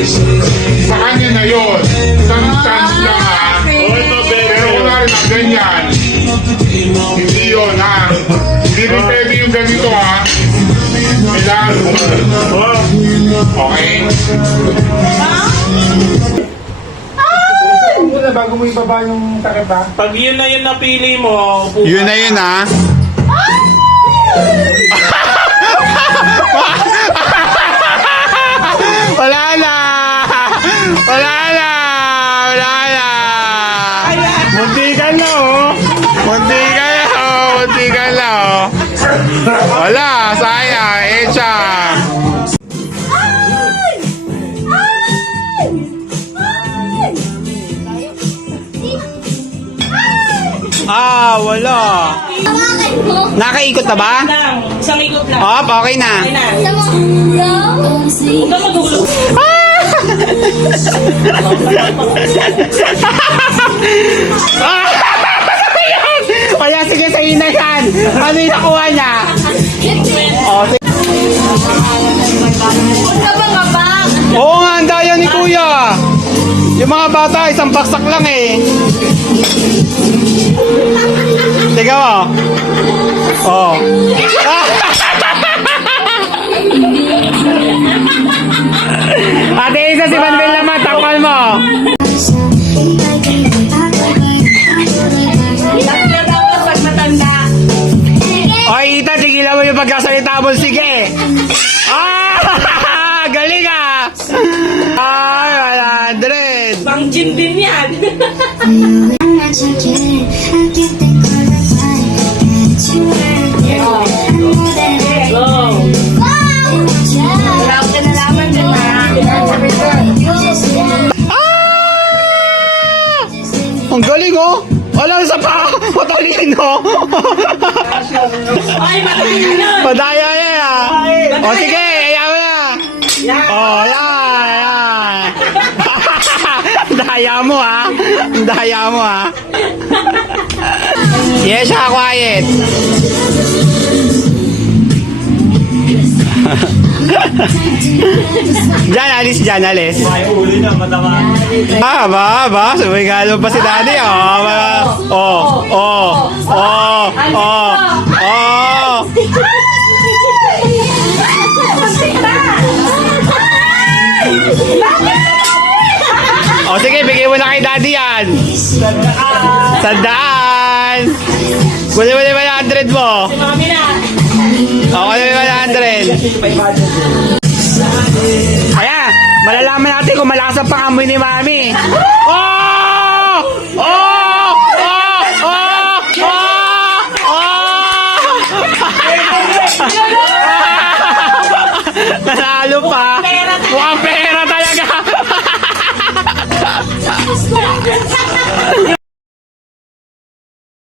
Sa kanya na yun. Isang chance lang ha. Pero wala rin ang ganyan. Hindi yun ha. Hindi rin pwede yung ganito ha. Kailangan okay. Muna bago mo ibaba yung takip ha. Pag yun na yun napili mo, upo Yun na yun, ha? Wala na! Wala na! Wala na! Munti ka na, oh! Munti ka na, oh! Munti ka na, oh! Wala! Sayang! Echa! Ah, wala. Hawakan mo. Nakaikot na ba? lang. Isang ikot lang. Oh, okay na. Okay na. Sa mo. Huwag ka magulog. Kaya sige sa ina yan. Ano yung nakuha niya? Oh, Huwag ka ba mabang? oo nga, ang daya ni kuya. Yung mga bata, isang baksak lang eh. Tiga mo. Oh. Ate Isa, si Manuel naman, takpan mo. Pag matanda. Oy, Ita, tigilan mo yung pagkasalita mo. Sige. Ah! Galing ah! Ay, 100. Pang gin din yan. Go. Wala ko na nalaman din Ang galing oh! Wala sa pa! Matalino! Ay, matanda na. Madaya yan ah! O sige, ayaw mo na! Oh, yan! Daya mo ah! Daya mo ah! Yes, ha, quiet! Diyan, alis dyan, alis. Ah, ba? Sumigalo pa si daddy. Oh. O sige, bigay mo na kay daddy yan. Sandaan. Kunin mo na 100 mo. Mami na. O, kunin mo na 100. Kaya, malalaman natin kung malakas ang pangamoy ni Mami. Oh! Oh! Oh! Oh! Oh! Oh! Nanalo pa.